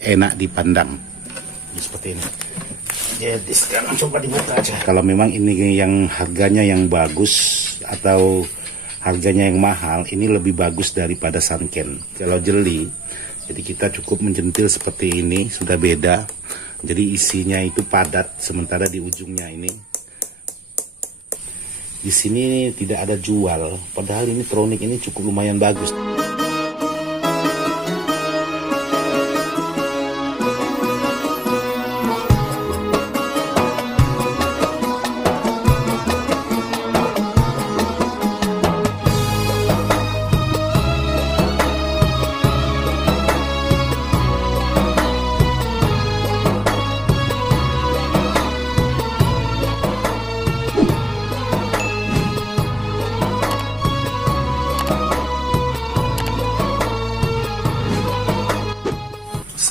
enak dipandang seperti ini. Jadi sekarang coba dibuka aja. Kalau memang ini yang harganya yang bagus atau harganya yang mahal, ini lebih bagus daripada Sanken. Kalau jeli, jadi kita cukup menjentil seperti ini, sudah beda. Jadi isinya itu padat, sementara di ujungnya ini, di sini tidak ada jual. Padahal ini Tronic ini cukup lumayan bagus.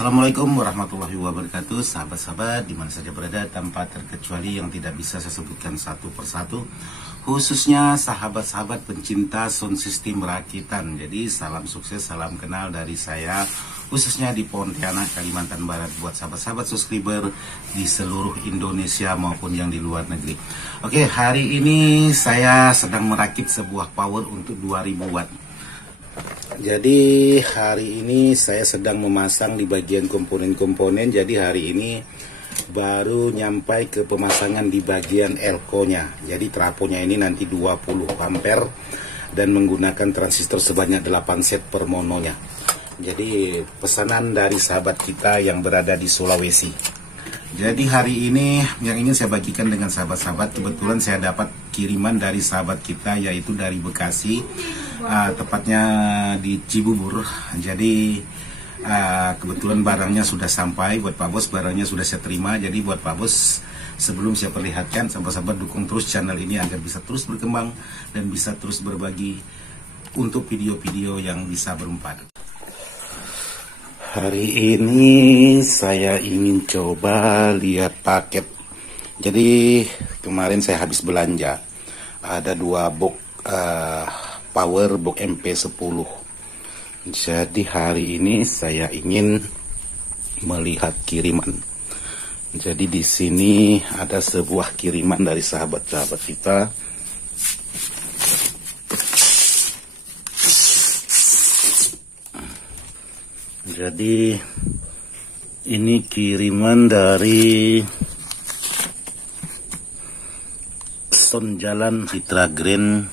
Assalamualaikum warahmatullahi wabarakatuh, sahabat-sahabat dimana saja berada, tanpa terkecuali yang tidak bisa saya sebutkan satu persatu, khususnya sahabat-sahabat pencinta sound system rakitan. Jadi salam sukses, salam kenal dari saya, khususnya di Pontianak, Kalimantan Barat, buat sahabat-sahabat subscriber di seluruh Indonesia maupun yang di luar negeri. Oke, hari ini saya sedang merakit sebuah power untuk 2000 watt. Jadi hari ini saya sedang memasang di bagian komponen-komponen. Jadi hari ini baru nyampai ke pemasangan di bagian elko-nya. Jadi trafonya ini nanti 20 ampere dan menggunakan transistor sebanyak 8 set per mononya. Jadi pesanan dari sahabat kita yang berada di Sulawesi. Jadi hari ini yang ingin saya bagikan dengan sahabat-sahabat, kebetulan saya dapat kiriman dari sahabat kita yaitu dari Bekasi, tepatnya di Cibubur. Jadi kebetulan barangnya sudah sampai buat Pak Bos, barangnya sudah saya terima. Jadi buat Pak Bos, sebelum saya perlihatkan, sahabat-sahabat dukung terus channel ini agar bisa terus berkembang dan bisa terus berbagi untuk video-video yang bisa bermanfaat. Hari ini saya ingin coba lihat paket. Jadi kemarin saya habis belanja, ada 2 box power box MP10. Jadi hari ini saya ingin melihat kiriman. Jadi di sini ada sebuah kiriman dari sahabat-sahabat kita. Jadi ini kiriman dari Son Jalan Citra Grand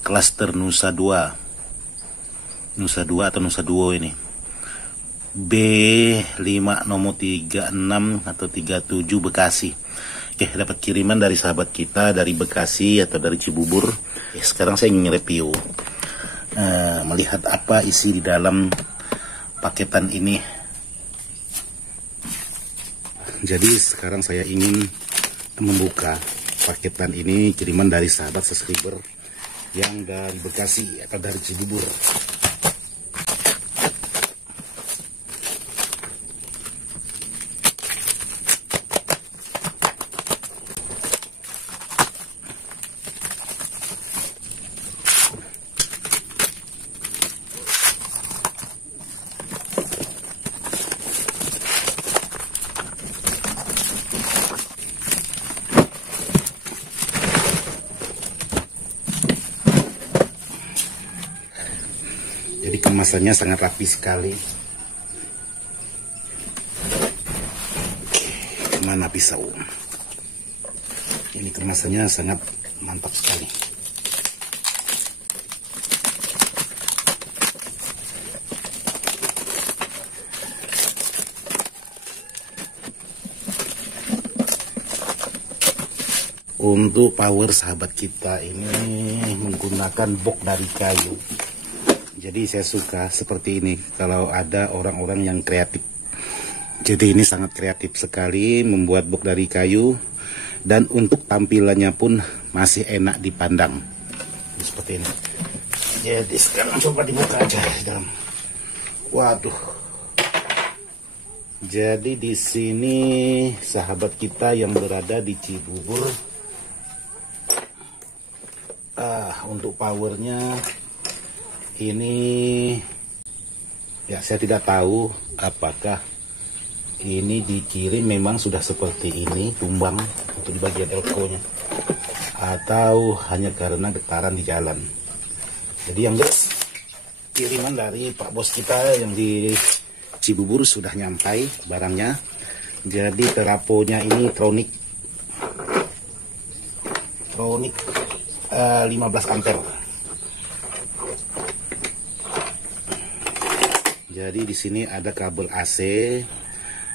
Cluster Nusa 2 atau Nusa Duo ini B5 nomor 36 atau 37 Bekasi. Oke, dapat kiriman dari sahabat kita dari Bekasi atau dari Cibubur. Sekarang saya ingin review, melihat apa isi di dalam paketan ini. Jadi sekarang saya ingin membuka paketan ini, kiriman dari sahabat subscriber yang dari Bekasi atau dari Cibubur. Jadi kemasannya sangat rapi sekali. Oke, mana pisau? Ini kemasannya sangat mantap sekali. Untuk power sahabat kita ini menggunakan box dari kayu. Jadi saya suka seperti ini kalau ada orang-orang yang kreatif. Jadi ini sangat kreatif sekali membuat box dari kayu, dan untuk tampilannya pun masih enak dipandang seperti ini. Jadi sekarang coba dibuka aja di dalam. Waduh. Jadi di sini sahabat kita yang berada di Cibubur, untuk powernya ini ya saya tidak tahu apakah ini dikirim memang sudah seperti ini tumbang untuk di bagian elko-nya, atau hanya karena getaran di jalan. Jadi yang jelas kiriman dari Pak Bos kita yang di Cibubur sudah nyampai barangnya. Jadi teraponya ini Tronic 15 ampere. Jadi di sini ada kabel AC.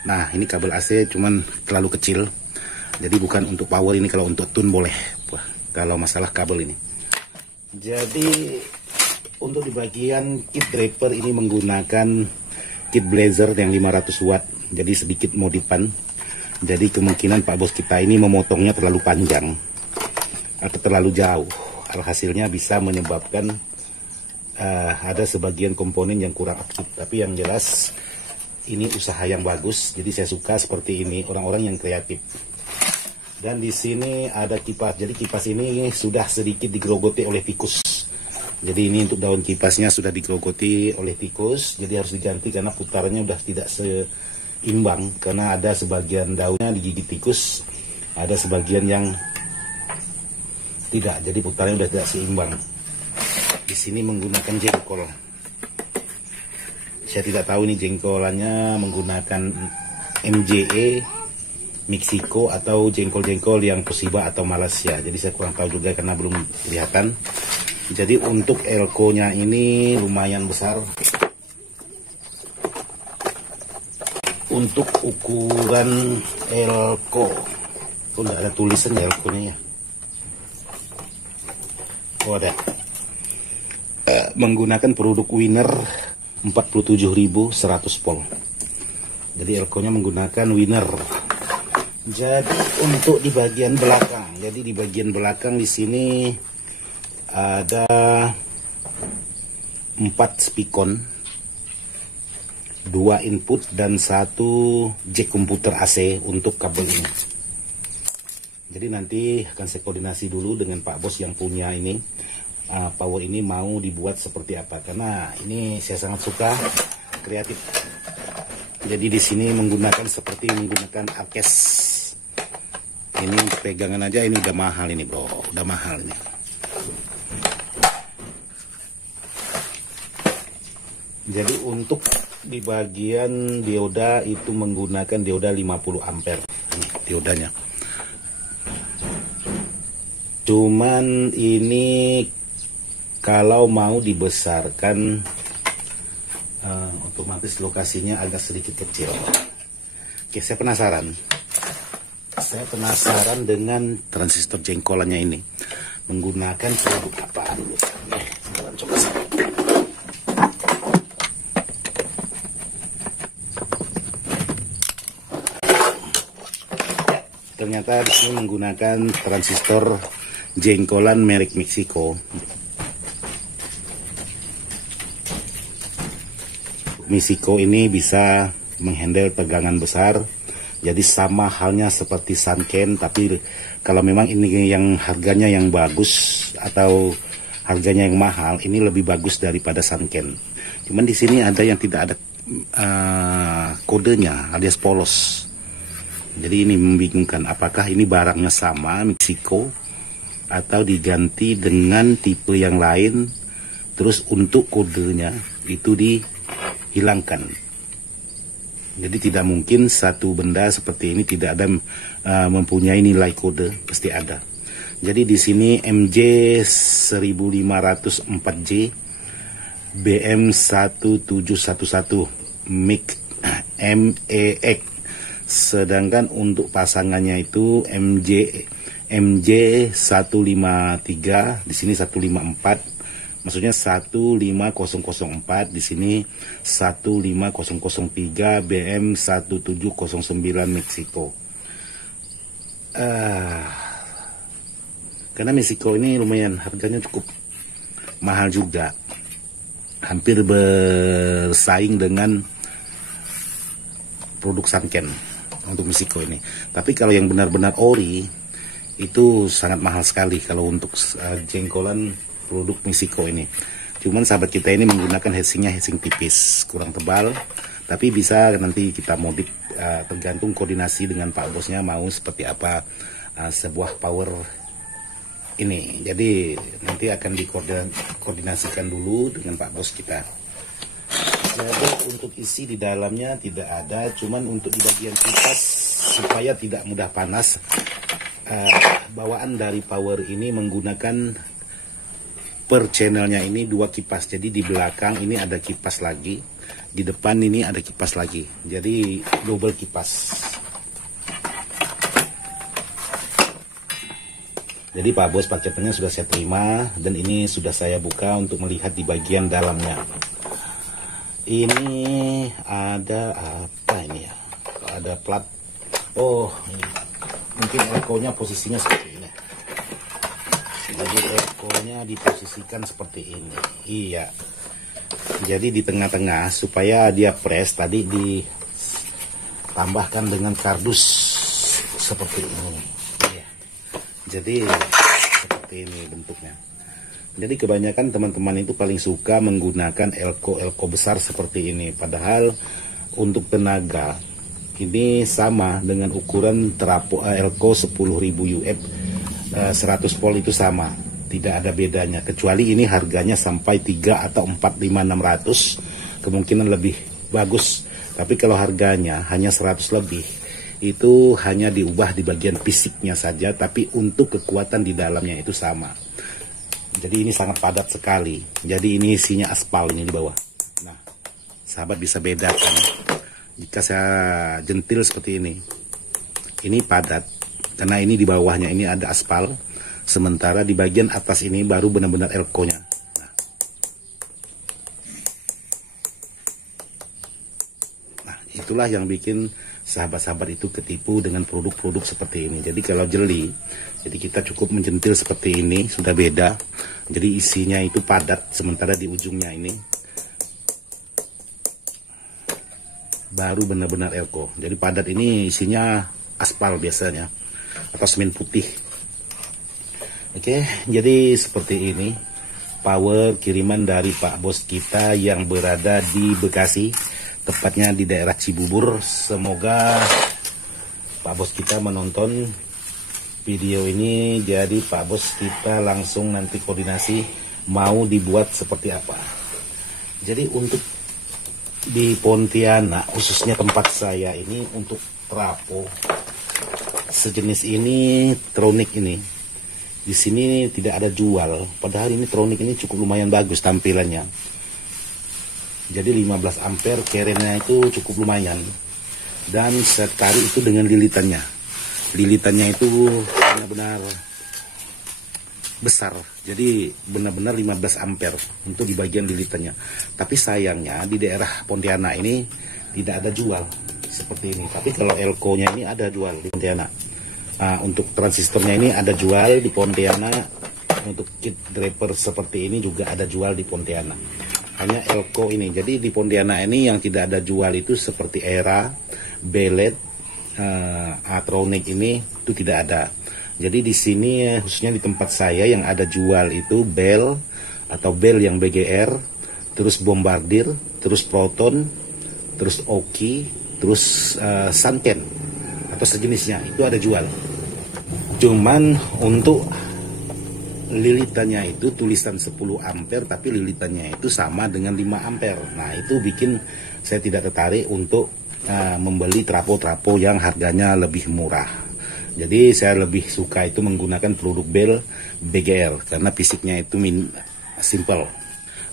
Nah, ini kabel AC cuman terlalu kecil. Jadi bukan untuk power ini, kalau untuk tune boleh. Wah, kalau masalah kabel ini. Jadi untuk di bagian kit draper ini menggunakan kit blazer yang 500 watt. Jadi sedikit modifan. Jadi kemungkinan Pak Bos kita ini memotongnya terlalu panjang atau terlalu jauh. Alhasilnya bisa menyebabkan ada sebagian komponen yang kurang aktif. Tapi yang jelas ini usaha yang bagus. Jadi saya suka seperti ini, orang-orang yang kreatif. Dan di sini ada kipas. Jadi kipas ini sudah sedikit digerogoti oleh tikus. Jadi ini untuk daun kipasnya sudah digerogoti oleh tikus. Jadi harus diganti karena putarannya udah tidak seimbang. Karena ada sebagian daunnya digigit tikus, ada sebagian yang tidak. Jadi putarannya udah tidak seimbang. Di sini menggunakan jengkol. Saya tidak tahu ini jengkolannya menggunakan MJE Meksiko atau jengkol-jengkol yang Toshiba atau Malaysia. Jadi saya kurang tahu juga karena belum kelihatan. Jadi untuk elko-nya ini lumayan besar. Untuk ukuran elko, oh nggak ada tulisan ya elko-nya ya. Oh ada. Menggunakan produk Winner 47.100 volt. Jadi elko-nya menggunakan Winner. Jadi untuk di bagian belakang, jadi di bagian belakang di sini ada 4 spikon, 2 input dan 1 jack komputer AC untuk kabel ini. Jadi nanti akan saya koordinasi dulu dengan Pak Bos yang punya ini. Power ini mau dibuat seperti apa, karena ini saya sangat suka kreatif. Jadi di sini menggunakan arkes. Ini pegangan aja ini udah mahal ini bro, udah mahal ini. Jadi untuk di bagian dioda itu menggunakan dioda 50 ampere. Ini diodanya. Cuman ini kalau mau dibesarkan otomatis lokasinya agak sedikit kecil. Oke, saya penasaran dengan transistor jengkolannya ini. Menggunakan produk apa dulu? Coba saya. Ternyata di sini menggunakan transistor jengkolan merek Meksiko. Meksiko ini bisa menghandle tegangan besar. Jadi sama halnya seperti Sanken, tapi kalau memang ini yang harganya yang bagus atau harganya yang mahal, ini lebih bagus daripada Sanken. Cuman di sini ada yang tidak ada kodenya alias polos. Jadi ini membingungkan, apakah ini barangnya sama Meksiko atau diganti dengan tipe yang lain, terus untuk kodenya itu dihilangkan. Jadi tidak mungkin satu benda seperti ini tidak ada mempunyai nilai kode, pasti ada. Jadi di sini MJ 1504J BM 1711 MIC MEX. Sedangkan untuk pasangannya itu MJ 153, di sini 154. Maksudnya 15004, di sini 15003 BM 1709 Meksiko. Karena Meksiko ini lumayan harganya cukup mahal juga, hampir bersaing dengan produk Sanken untuk Meksiko ini. Tapi kalau yang benar-benar ori itu sangat mahal sekali kalau untuk jengkolan produk Meksiko ini. Cuman sahabat kita ini menggunakan heatsingnya heatsing tipis, kurang tebal, Tapi bisa nanti kita modif, tergantung koordinasi dengan Pak Bosnya mau seperti apa sebuah power ini. Jadi nanti akan dikoordinasikan dulu dengan Pak Bos kita. Jadi untuk isi di dalamnya tidak ada, cuman untuk di bagian kipas supaya tidak mudah panas, bawaan dari power ini menggunakan per channelnya ini 2 kipas. Jadi di belakang ini ada kipas lagi, di depan ini ada kipas lagi, jadi double kipas. Jadi Pak Bos paketnya sudah saya terima, dan ini sudah saya buka untuk melihat di bagian dalamnya. Ini ada apa ini ya? Ada plat. Oh, ini. Mungkin elko-nya posisinya seperti ini. Jadi elko-nya diposisikan seperti ini. Iya. Jadi di tengah-tengah supaya dia press, tadi ditambahkan dengan kardus seperti ini. Iya. Jadi seperti ini bentuknya. Jadi kebanyakan teman-teman itu paling suka menggunakan elko besar seperti ini. Padahal untuk tenaga ini sama dengan ukuran trafo elko 10.000 UF 100 volt itu sama. Tidak ada bedanya. Kecuali ini harganya sampai 3 atau 4, 5, 600. Kemungkinan lebih bagus. Tapi kalau harganya hanya 100 lebih, itu hanya diubah di bagian fisiknya saja. Tapi untuk kekuatan di dalamnya itu sama. Jadi ini sangat padat sekali. Jadi ini isinya aspal ini di bawah. Nah, sahabat bisa bedakan. Jika saya jentil seperti ini padat. Karena ini di bawahnya ini ada aspal. Sementara di bagian atas ini baru benar-benar elko-nya. Nah, itulah yang bikin sahabat-sahabat itu ketipu dengan produk-produk seperti ini. Jadi kalau jeli, jadi kita cukup menjentil seperti ini, sudah beda. Jadi isinya itu padat, sementara di ujungnya ini baru benar-benar elko. Jadi padat ini isinya aspal biasanya, atau semen putih. Oke, jadi seperti ini power kiriman dari Pak Bos kita yang berada di Bekasi, tepatnya di daerah Cibubur. Semoga Pak Bos kita menonton video ini, jadi Pak Bos kita langsung nanti koordinasi mau dibuat seperti apa. Jadi untuk di Pontianak, khususnya tempat saya ini, untuk trafo sejenis ini, Tronic ini, di sini tidak ada jual. Padahal ini Tronic ini cukup lumayan bagus tampilannya. Jadi 15 ampere kerennya itu cukup lumayan. Dan sekali itu dengan lilitannya. Lilitannya itu benar-benar besar. Jadi benar-benar 15 ampere untuk di bagian lilitannya. Tapi sayangnya di daerah Pontianak ini tidak ada jual seperti ini. Tapi kalau elko-nya ini ada jual di Pontianak. Untuk transistornya ini ada jual di Pontianak. Untuk kit draper seperti ini juga ada jual di Pontianak. Hanya elko ini. Jadi di Pontianak ini yang tidak ada jual itu seperti Era, Belet, Atronic ini itu tidak ada. Jadi di sini khususnya di tempat saya yang ada jual itu Bell atau Bell yang BGR, terus Bombardier, terus Proton, terus Oki, terus Sanken atau sejenisnya itu ada jual. Cuman untuk lilitannya itu tulisan 10 ampere tapi lilitannya itu sama dengan 5 ampere. Nah, itu bikin saya tidak tertarik untuk membeli trafo-trafo yang harganya lebih murah. Jadi saya lebih suka itu menggunakan produk Bell BGR karena fisiknya itu simple.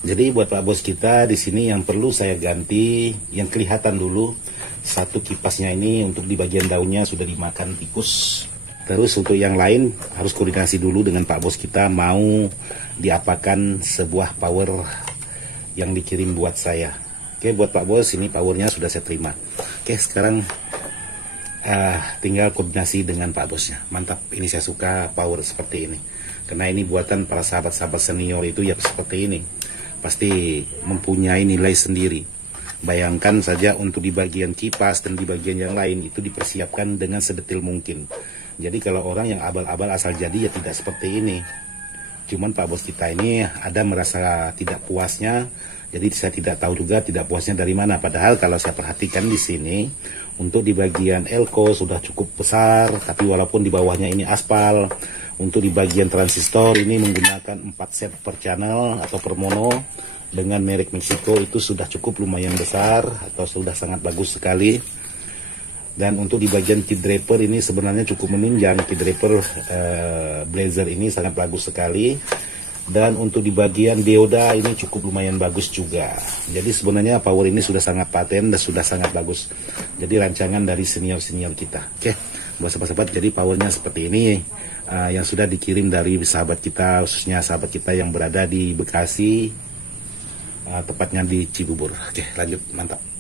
Jadi buat Pak Bos kita di sini yang perlu saya ganti, yang kelihatan dulu satu kipasnya ini untuk di bagian daunnya sudah dimakan tikus. Terus untuk yang lain harus koordinasi dulu dengan Pak Bos kita mau diapakan sebuah power yang dikirim buat saya. Oke, buat Pak Bos ini powernya sudah saya terima. Oke, sekarang tinggal koordinasi dengan Pak Bosnya. Mantap, ini saya suka power seperti ini. Karena ini buatan para sahabat-sahabat senior itu ya seperti ini. Pasti mempunyai nilai sendiri. Bayangkan saja untuk di bagian kipas dan di bagian yang lain itu dipersiapkan dengan sedetil mungkin. Jadi kalau orang yang abal-abal asal jadi ya tidak seperti ini. Cuman Pak Bos kita ini ada merasa tidak puasnya. Jadi saya tidak tahu juga tidak puasnya dari mana. Padahal kalau saya perhatikan di sini, untuk di bagian elko sudah cukup besar, tapi walaupun di bawahnya ini aspal. Untuk di bagian transistor ini menggunakan 4 set per channel atau per mono dengan merek Meksiko, itu sudah cukup lumayan besar atau sudah sangat bagus sekali. Dan untuk di bagian kit draper ini sebenarnya cukup menunjang. Kit draper Blazer ini sangat bagus sekali. Dan untuk di bagian dioda ini cukup lumayan bagus juga. Jadi sebenarnya power ini sudah sangat paten dan sudah sangat bagus. Jadi rancangan dari senior-senior kita. Oke, buat sahabat-sahabat, jadi powernya seperti ini. Yang sudah dikirim dari sahabat kita, khususnya sahabat kita yang berada di Bekasi, tepatnya di Cibubur. Oke, lanjut, mantap.